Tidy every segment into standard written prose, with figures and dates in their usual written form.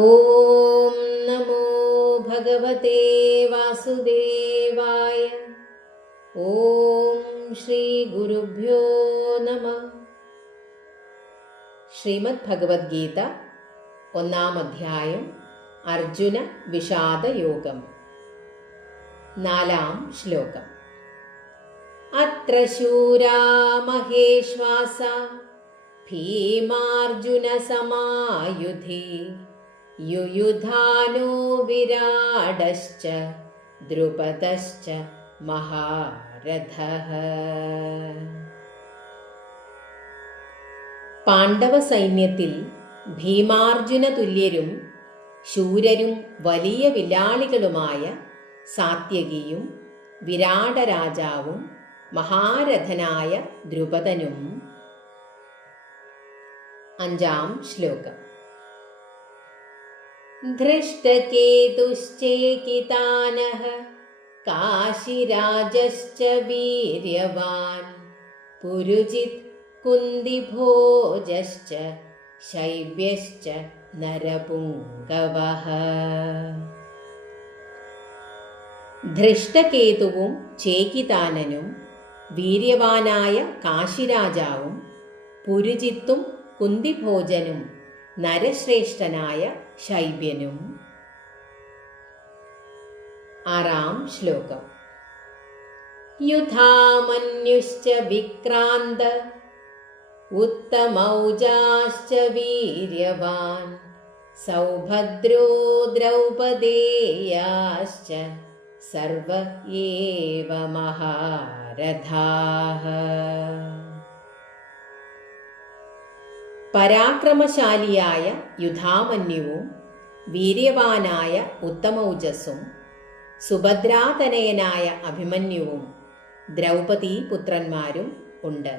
ഓം നമോ ഭഗവതേ വാസുദേവായ. ഓം ശ്രീ ഗുരുഭ്യോ നമഃ. ശ്രീമദ് ഭഗവത്ഗീത 1-ാം അധ്യായം അർജുന വിഷാദയോഗം. 4-ാം ശ്ലോകം. അത്ര ശൂരാ മഹേശ്വാസ ഭീമാർജുന സമായുധി യുയുധാനോ വിരാടശ്ച ദ്രുപദശ്ച മഹാരഥഃ. പാണ്ഡവ സൈന്യത്തിൽ ഭീമാർജുന തുല്യരും ശൂരരും വലിയ വില്ലാളികളുമായ സാത്യകിയും വിരാടരാജാവും മഹാരഥനായ ദ്രുപദനും. 5-ാം ശ്ലോകം. ധൃഷ്ടകേതുശ്ചേകിതാനഃ കാശിരാജശ്ച വീര്യവാൻ പുരുജിത് കുന്തിഭോജശ്ച ശൈബ്യശ്ച നരപുംഗവഃ. ധൃഷ്ടകേതുവും ചേകിതാനനും വീര്യവാനായ കാശിരാജാവും പുരുജിത്തും കുന്തിഭോജനും നരശ്രേഷ്ഠനായ ശൈബ്യനും. 6-ാം ശ്ലോകം. യുധാമന്യുശ്ച വിക്രാന്ത ഉത്തമൗജാശ്ച വീര്യവാൻ സൗഭദ്രോ ദ്രൗപദേയാശ്ച സർവ ഏവ മഹാരഥാഃ. പരാക്രമശാലിയായ യുധാമന്യുവും വീര്യവാനായ ഉത്തമൗജസ്സും സുഭദ്രാതനയനായ അഭിമന്യുവും ദ്രൗപദീ പുത്രന്മാരും ഉണ്ട്.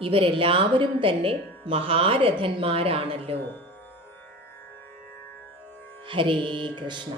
ഇവരെല്ലാവരും തന്നെ മഹാരഥന്മാരാണല്ലോ. ഹരേ കൃഷ്ണ.